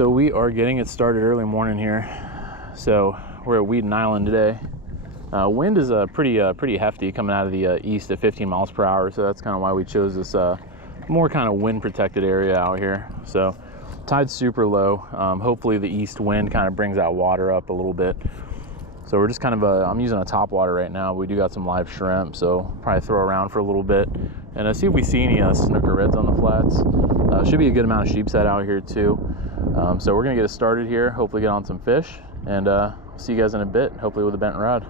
So we are getting it started early morning here. So we're at Weedon Island today. Wind is pretty hefty coming out of the east at 15 miles per hour. So that's kind of why we chose this more kind of wind protected area out here. So tide's super low. Hopefully the east wind kind of brings that water up a little bit. So we're just kind of, I'm using a topwater right now. We do got some live shrimp, so probably throw around for a little bit and see if we see any snooker reds on the flats. Should be a good amount of sheepshead out here too. So we're gonna get it started here, hopefully get on some fish, and see you guys in a bit, hopefully with a bent rod.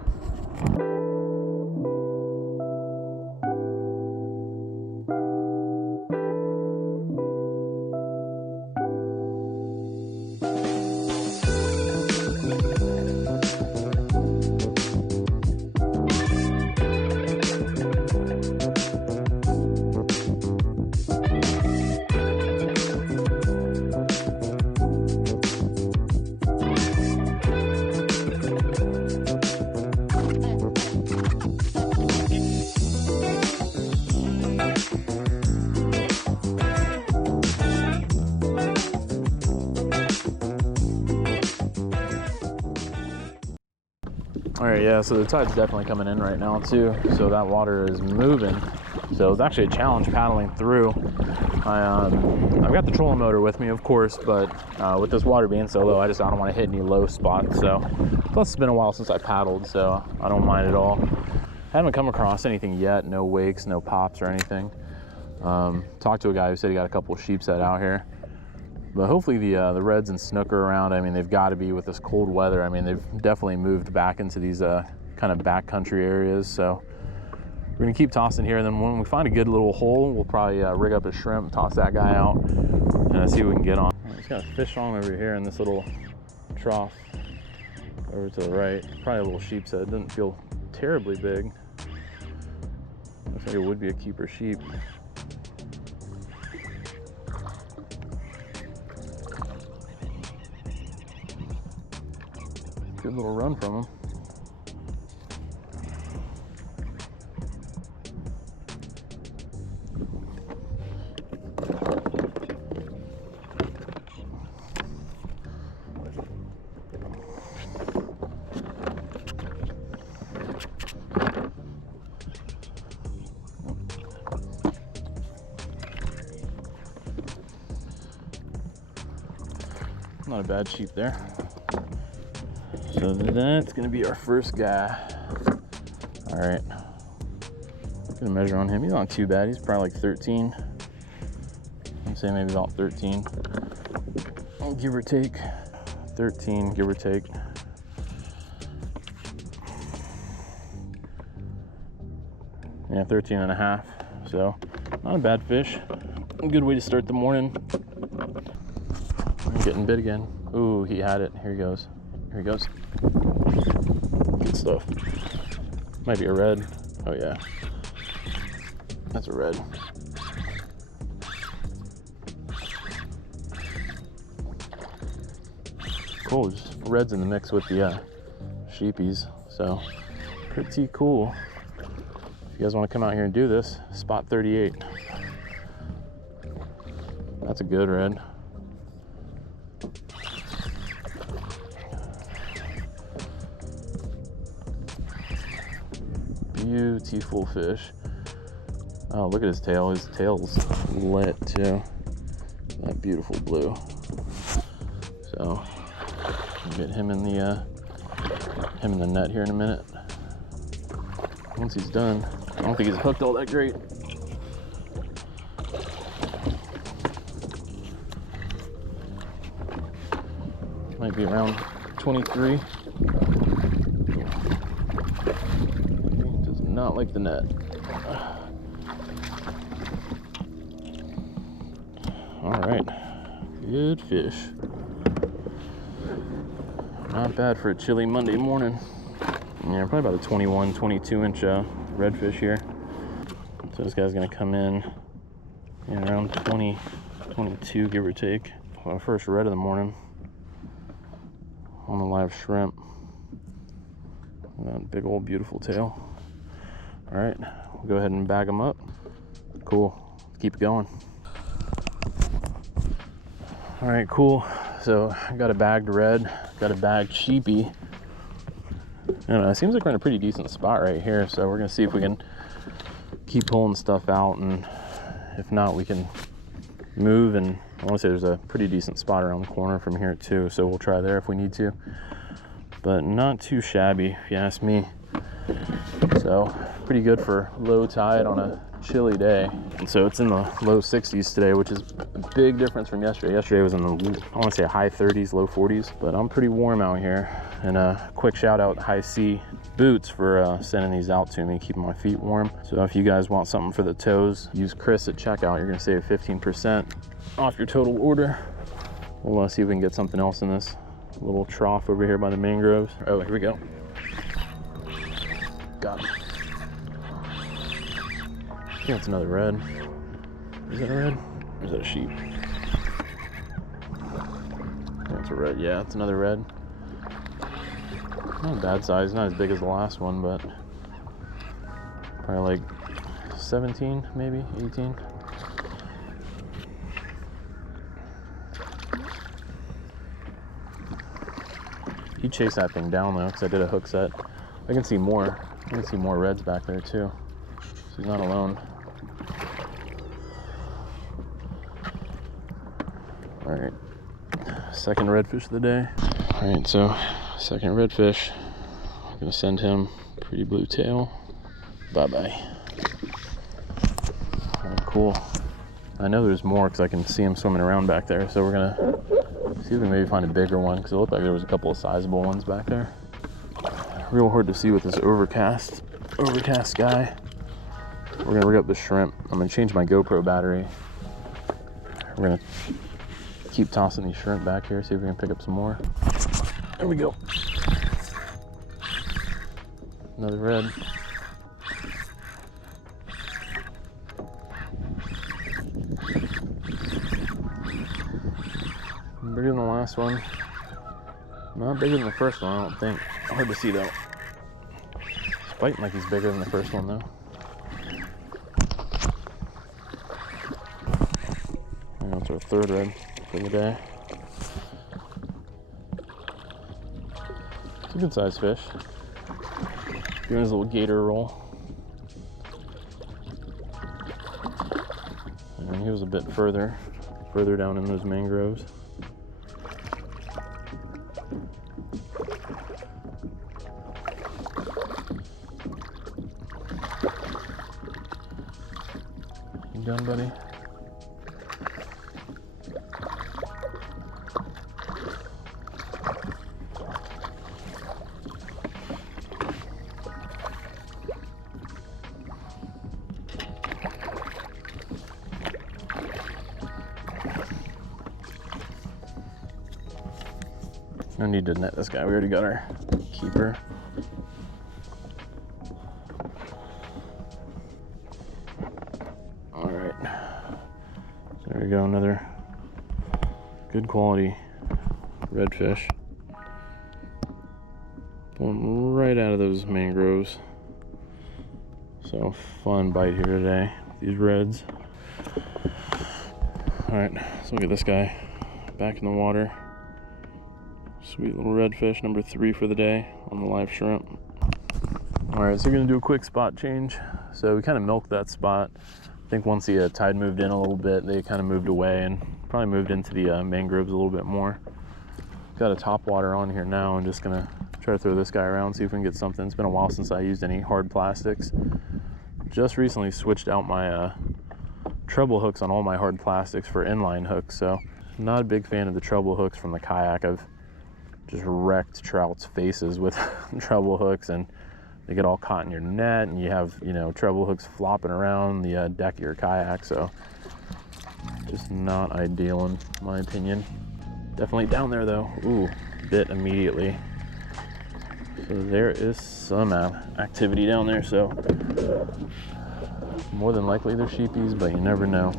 All right, yeah, so the tide's definitely coming in right now too. So that water is moving. So it's actually a challenge paddling through. I've got the trolling motor with me, of course, but with this water being so low, I don't want to hit any low spots. So plus it's been a while since I paddled, so I don't mind at all. I haven't come across anything yet, no wakes, no pops or anything. Talked to a guy who said he got a couple of sheepshead out here. But hopefully the reds and snooker around, I mean, they've got to be with this cold weather. I mean, they've definitely moved back into these kind of backcountry areas. So we're gonna keep tossing here. And then when we find a good little hole, we'll probably rig up a shrimp, toss that guy out, and see what we can get on. Just got a fish on over here in this little trough over to the right. Probably a little sheepshead. Doesn't feel terribly big. Looks like it would be a keeper sheep. Good little run from him. Not a bad sheep there. So that's gonna be our first guy. All right, gonna measure on him. He's not too bad. He's probably like 13. I'd say maybe about 13, give or take. 13, give or take. Yeah, 13 and a half. So not a bad fish. A good way to start the morning. I'm getting bit again. Ooh, he had it. Here he goes. Here he goes. Good stuff. Might be a red. Oh yeah. That's a red. Cool, just reds in the mix with the sheepies. So pretty cool. If you guys want to come out here and do this, spot 38. That's a good red. Beautiful fish. Oh, look at his tail. His tail's lit too. That beautiful blue. So we'll get him in the net here in a minute. Once he's done, I don't think he's hooked all that great. Might be around 23. Not like the net. All right, good fish. Not bad for a chilly Monday morning. Yeah, probably about a 21, 22 inch redfish here. So this guy's gonna come in around 20, 22, give or take. Our first red of the morning on the live shrimp. That big old beautiful tail. All right, we'll go ahead and bag them up. Cool, keep it going. All right, cool. So I got a bagged red, got a bagged sheepy. I don't know, it seems like we're in a pretty decent spot right here, so we're gonna see if we can keep pulling stuff out, and if not, we can move. And I want to say there's a pretty decent spot around the corner from here too, so we'll try there if we need to, but not too shabby if you ask me. So pretty good for low tide on a chilly day. And so it's in the low 60s today, which is a big difference from yesterday. Yesterday was in the, I want to say high 30s, low 40s, but I'm pretty warm out here. And a quick shout out to High Sea Boots for sending these out to me, keeping my feet warm. So if you guys want something for the toes, use Chris at checkout. You're gonna save 15% off your total order. We'll see if we can get something else in this little trough over here by the mangroves. Oh, here we go. Got him. I think that's another red. Is that a red? Or is that a sheep? I think it's a red. Yeah, it's another red. Not a bad size, not as big as the last one, but probably like 17, maybe 18. You chase that thing down though, because I did a hook set. I can see more. I can see more reds back there too. So he's not alone. All right, second redfish of the day. All right, so second redfish. I'm gonna send him pretty blue tail. Bye-bye. All right, cool. I know there's more because I can see him swimming around back there. So we're gonna see if we maybe find a bigger one, because it looked like there was a couple of sizable ones back there. Real hard to see with this overcast sky. We're gonna rig up the shrimp. I'm gonna change my GoPro battery. We're gonna keep tossing these shrimp back here, see if we can pick up some more. There we go. Another red. Bigger than the last one. Not bigger than the first one, I don't think. Hard to see though. He's biting like he's bigger than the first one though. And that's our third red for the day. It's a good sized fish. Doing his little gator roll. And he was a bit further down in those mangroves. You done, buddy? No need to net this guy. We already got our keeper. All right. So there we go. Another good quality redfish. Pulling right out of those mangroves. So fun bite here today. These reds. All right. So look at this guy back in the water. Sweet little redfish, number 3 for the day on the live shrimp. All right, so we're gonna do a quick spot change. So we kind of milked that spot. I think once the tide moved in a little bit, they kind of moved away and probably moved into the mangroves a little bit more. Got a topwater on here now. I'm just gonna try to throw this guy around, see if we can get something. It's been a while since I used any hard plastics. Just recently switched out my treble hooks on all my hard plastics for inline hooks. So not a big fan of the treble hooks from the Kayak. I've just wrecked trout's faces with treble hooks, and they get all caught in your net, and you have, you know, treble hooks flopping around the deck of your Kayak. So just not ideal in my opinion. Definitely down there though. Ooh, bit immediately. So there is some activity down there. So more than likely they're sheepies, but you never know.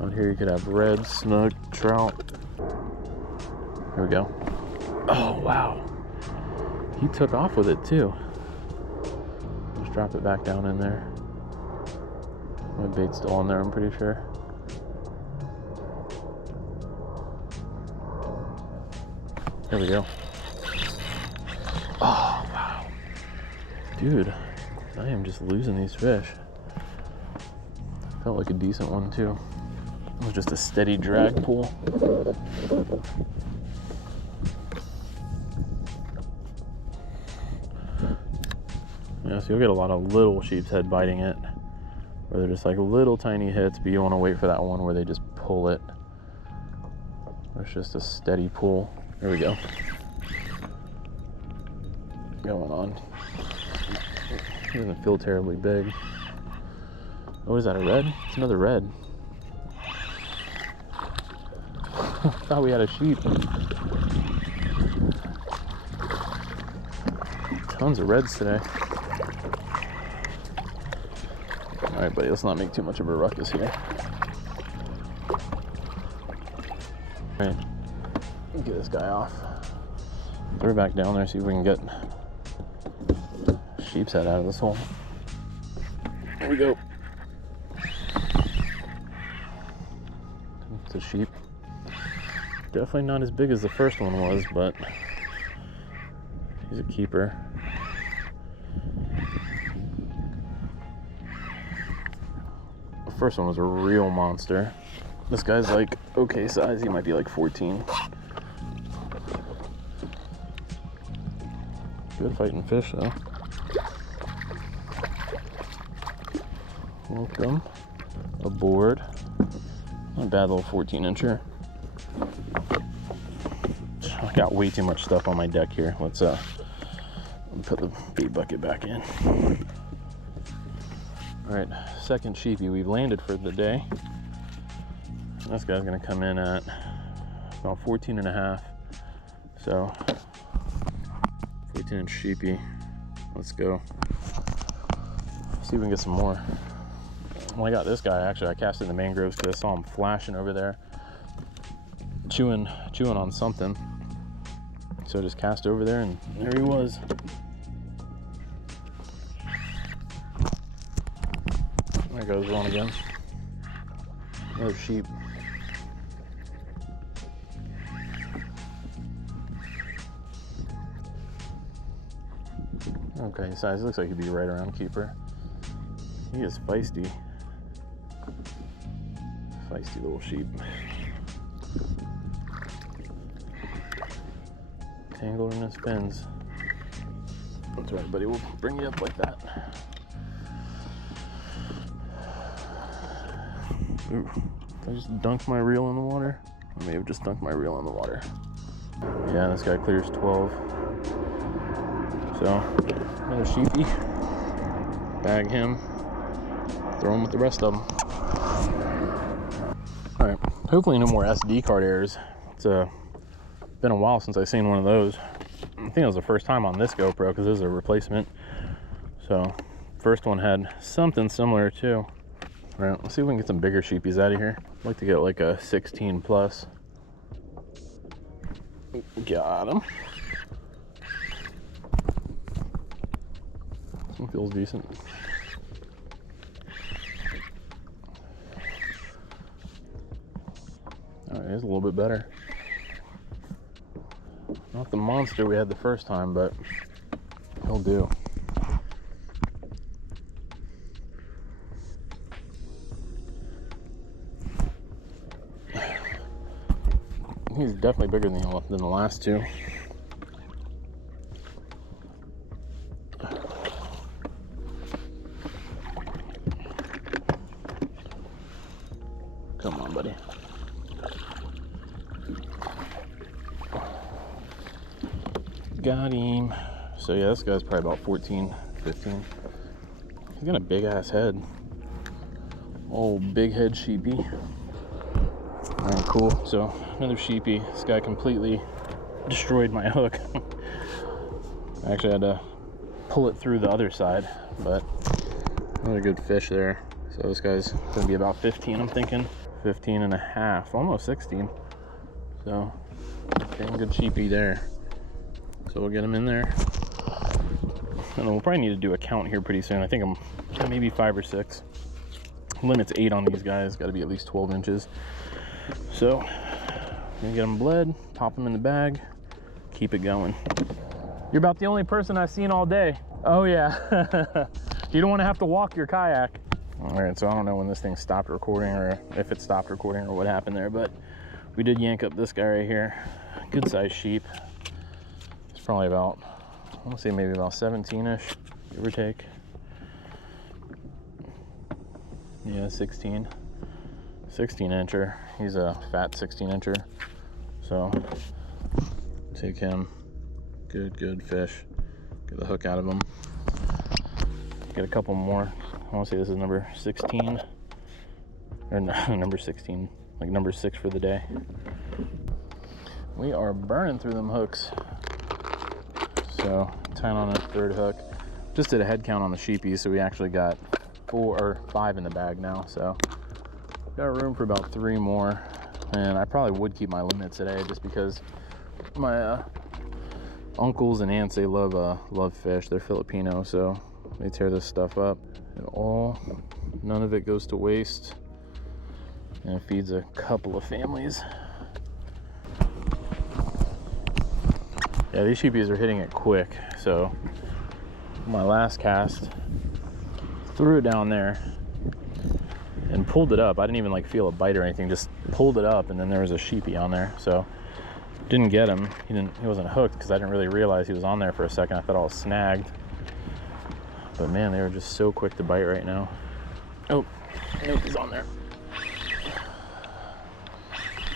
Out here you could have red, snook, trout. Here we go. Oh, wow. He took off with it too. Just drop it back down in there. My bait's still on there, I'm pretty sure. There we go. Oh, wow. Dude, I am just losing these fish. Felt like a decent one too. It was just a steady drag pull. Yeah, so you'll get a lot of little sheepshead biting it, where they're just like little tiny hits, but you want to wait for that one where they just pull it. It's just a steady pull. There we go. Going on. It doesn't feel terribly big. Oh, is that a red? It's another red. I thought we had a sheep. Tons of reds today. All right, buddy, let's not make too much of a ruckus here. All right, get this guy off. Throw it back down there, see if we can get sheepshead out of this hole. Here we go. It's a sheep. Definitely not as big as the first one was, but he's a keeper. The first one was a real monster. This guy's like okay size. He might be like 14. Good fighting fish though. Welcome aboard. Not a bad little 14-incher. I got way too much stuff on my deck here. Let's put the bait bucket back in. All right, second sheepy we've landed for the day. This guy's gonna come in at about 14 and a half. So 14-inch sheepy. Let's go. See if we can get some more. Well, I got this guy, actually I cast in the mangroves because I saw him flashing over there, chewing on something. So I just cast over there and there he was. There goes one again. Another sheep. Okay, size looks like he'd be right around keeper. He is feisty. Feisty little sheep. Tangled in his fins. That's right, buddy. We'll bring you up like that. Ooh, did I just dunk my reel in the water? I may have just dunked my reel in the water. Yeah, this guy clears 12. So, another sheepy. Bag him. Throw him with the rest of them. All right, hopefully no more SD card errors. It's been a while since I've seen one of those. I think it was the first time on this GoPro because this is a replacement. So, first one had something similar too. All right, let's see if we can get some bigger sheepies out of here. I'd like to get like a 16 plus. Got him. This one feels decent. All right, it's a little bit better. Not the monster we had the first time, but he'll do. He's definitely bigger than the last two. Come on, buddy. Got him. So yeah, this guy's probably about 14, 15. He's got a big ass head. Oh, big head sheepy. All right, cool. So another sheepy. This guy completely destroyed my hook. I actually had to pull it through the other side, but another good fish there. So this guy's gonna be about 15, I'm thinking. 15 and a half, almost 16. So dang good sheepy there. So we'll get him in there. And then we'll probably need to do a count here pretty soon. I think I'm maybe 5 or 6. Limit's 8 on these guys, gotta be at least 12 inches. So, I'm gonna get them bled, pop them in the bag, keep it going. You're about the only person I've seen all day. Oh yeah. You don't want to have to walk your kayak. All right, so I don't know when this thing stopped recording or if it stopped recording or what happened there, but we did yank up this guy right here. Good sized sheep. It's probably about, I want to say maybe about 17-ish, give or take. Yeah, 16 incher. He's a fat 16-incher. So take him. Good fish. Get the hook out of him. Get a couple more. I want to say this is number 16. Or no, number 16. Like number 6 for the day. We are burning through them hooks. So tying on a 3rd hook. Just did a head count on the sheepies, so we actually got 4 or 5 in the bag now. So got room for about 3 more. And I probably would keep my limit today just because my uncles and aunts, they love fish. They're Filipino, so they tear this stuff up. None of it goes to waste, and it feeds a couple of families. Yeah, these sheepies are hitting it quick. So my last cast, threw it down there and pulled it up. I didn't even like feel a bite or anything, just pulled it up, and then there was a sheepie on there. So didn't get him. He wasn't hooked because I didn't really realize he was on there for a second. I thought I was snagged. But man, they were just so quick to bite right now. Oh, nope, he's on there.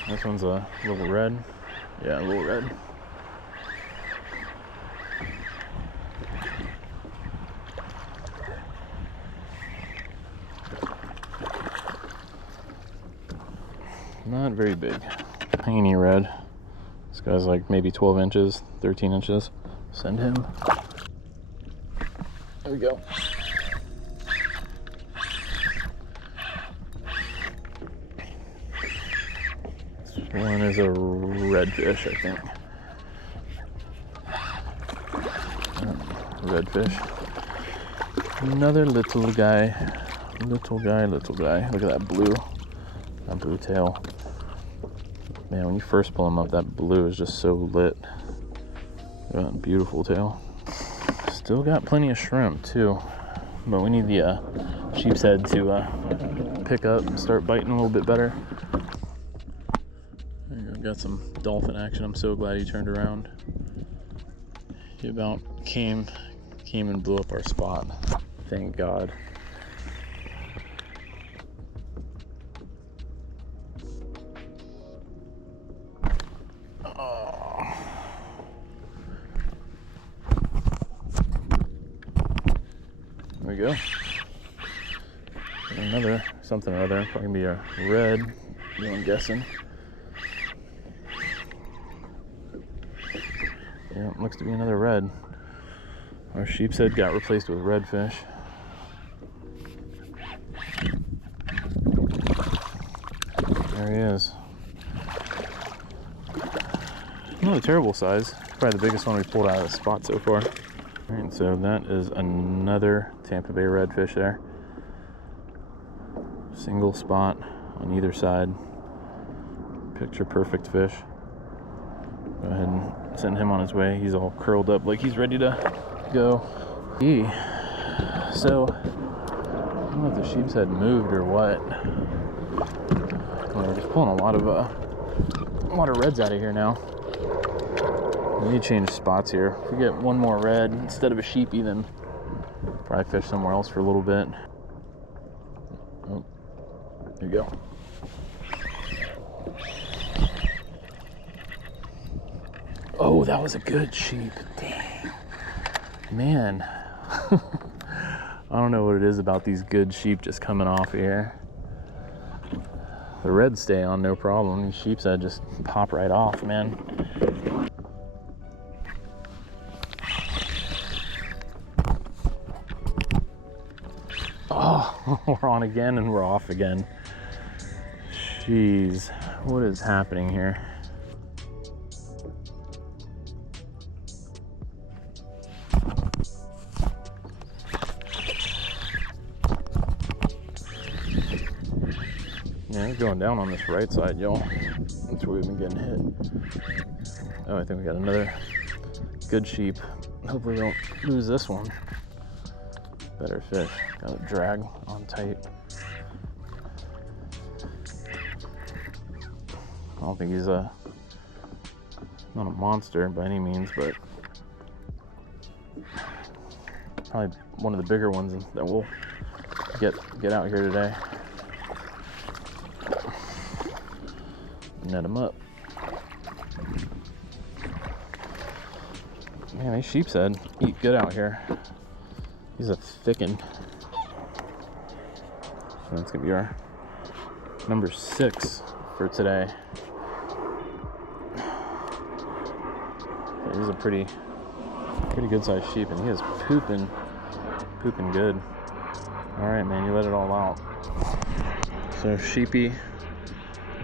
This one's a little red. Yeah, a little red. Not very big. Tiny red. This guy's like maybe 12 inches, 13 inches. Send him. There we go. This one is a redfish, I think. Redfish. Another little guy. Little guy. Look at that blue tail. Man, when you first pull them up, that blue is just so lit. Beautiful tail. Still got plenty of shrimp too, but we need the sheepshead to pick up and start biting a little bit better. There you go. Got some dolphin action. I'm so glad he turned around. He about came and blew up our spot. Thank God. There we go. Another something or other. Probably gonna be a red, I'm guessing. Yeah, looks to be another red. Our sheepshead got replaced with redfish. There he is. Not a terrible size. Probably the biggest one we pulled out of the spot so far. All right, so that is another Tampa Bay redfish there. Single spot on either side. Picture perfect fish. Go ahead and send him on his way. He's all curled up like he's ready to go. So, I don't know if the sheepshead moved or what. We're just pulling a lot of reds out of here now. We need to change spots here. If we get one more red instead of a sheepy, then probably fish somewhere else for a little bit. Oh, there you go. Oh, that was a good sheep. Dang. Man. I don't know what it is about these good sheep just coming off here. The reds stay on no problem. These sheepshead just pop right off, man. Oh, we're on again and we're off again. Jeez, what is happening here? Yeah, we're going down on this right side, y'all. That's where we've been getting hit. Oh, I think we got another good sheep. Hopefully we don't lose this one. Better fish. Got to drag on tight. I don't think he's not a monster by any means, but probably one of the bigger ones that we'll get out here today. Net him up. Man, these sheepshead eat good out here. He's a thickin'. So that's gonna be our number 6 for today. He's a pretty good sized sheep, and he is pooping good. All right, man, you let it all out. So sheepy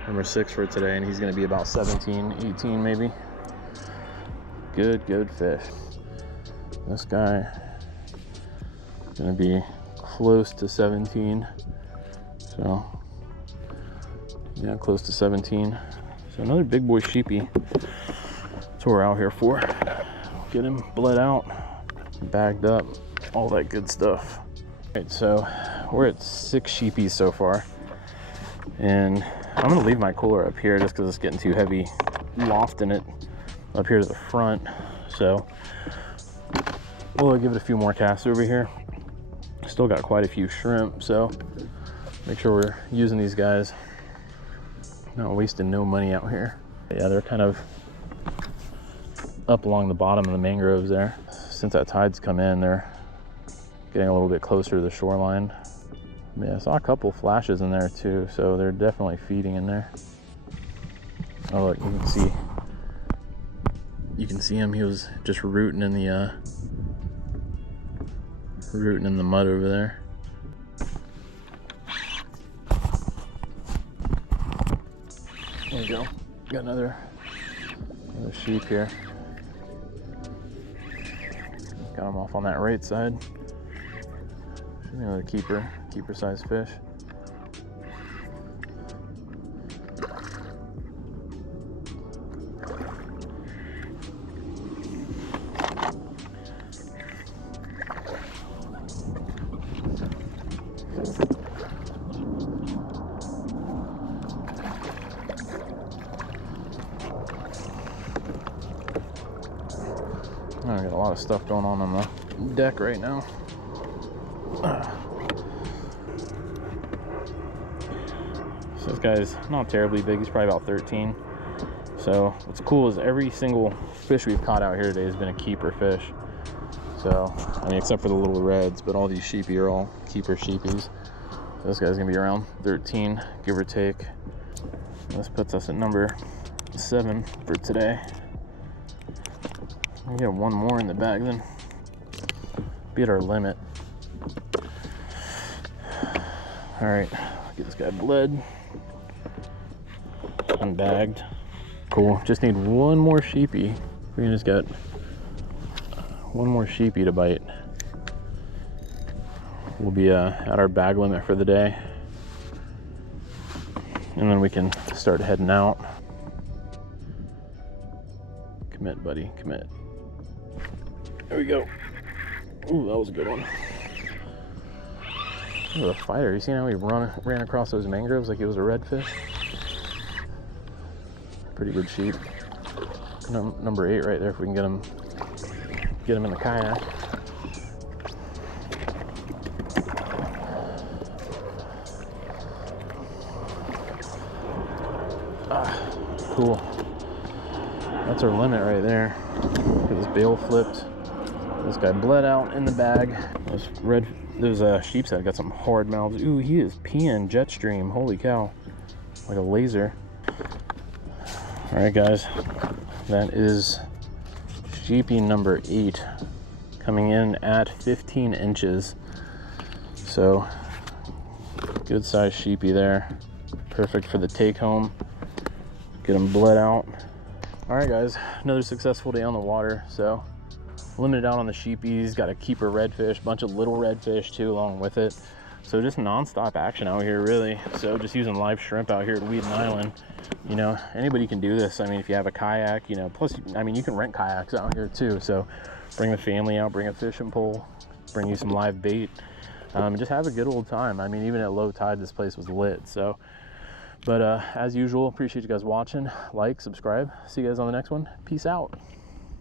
number 6 for today, and he's gonna be about 17, 18 maybe. Good fish. This guy is gonna be close to 17. So yeah, close to 17. So another big boy sheepy. That's what we're out here for. Get him bled out, bagged up, all that good stuff. All right, so we're at 6 sheepies so far, and I'm gonna leave my cooler up here just because it's getting too heavy lofting it up here to the front. So we'll give it a few more casts over here. Still got quite a few shrimp, so make sure we're using these guys, not wasting no money out here. Yeah, they're kind of up along the bottom of the mangroves there. Since that tide's come in, they're getting a little bit closer to the shoreline. Yeah, I saw a couple flashes in there too, so they're definitely feeding in there. Oh look, you can see him. He was just rooting in the mud over there. There you go. Got another sheep here. Got him off on that right side. Should be another keeper size fish. I got a lot of stuff going on the deck right now. So this guy's not terribly big. He's probably about 13. So what's cool is every single fish we've caught out here today has been a keeper fish. So, I mean, except for the little reds, but all these sheepy are all keeper sheepies. So this guy's gonna be around 13, give or take. This puts us at number 7 for today. We get one more in the bag, then be at our limit. All right, get this guy bled, unbagged. Cool. Just need one more sheepy. We can just get one more sheepy to bite. We'll be at our bag limit for the day, and then we can start heading out. Commit, buddy, commit. There we go. Ooh, that was a good one. Look at the fighter. You seen how he ran across those mangroves like it was a redfish? Pretty good sheep. Number 8 right there if we can get him in the kayak. Cool. That's our limit right there. Get this bail flipped. This guy bled out in the bag. Those sheepshead got some hard mouths. Ooh, he is peeing jet stream. Holy cow. Like a laser. All right, guys. That is sheepy number 8 coming in at 15 inches. So good size sheepy there. Perfect for the take home. Get them bled out. All right, guys, another successful day on the water. So limited out on the sheepies, got a keeper redfish, bunch of little redfish too along with it. So just non-stop action out here, really. So just using live shrimp out here at Weedon Island. You know, anybody can do this. I mean, if you have a kayak, you know, plus, I mean, you can rent kayaks out here too. So bring the family out, bring a fishing pole, bring you some live bait, and just have a good old time. I mean, even at low tide, this place was lit. So, but as usual, appreciate you guys watching. Like, subscribe. See you guys on the next one. Peace out.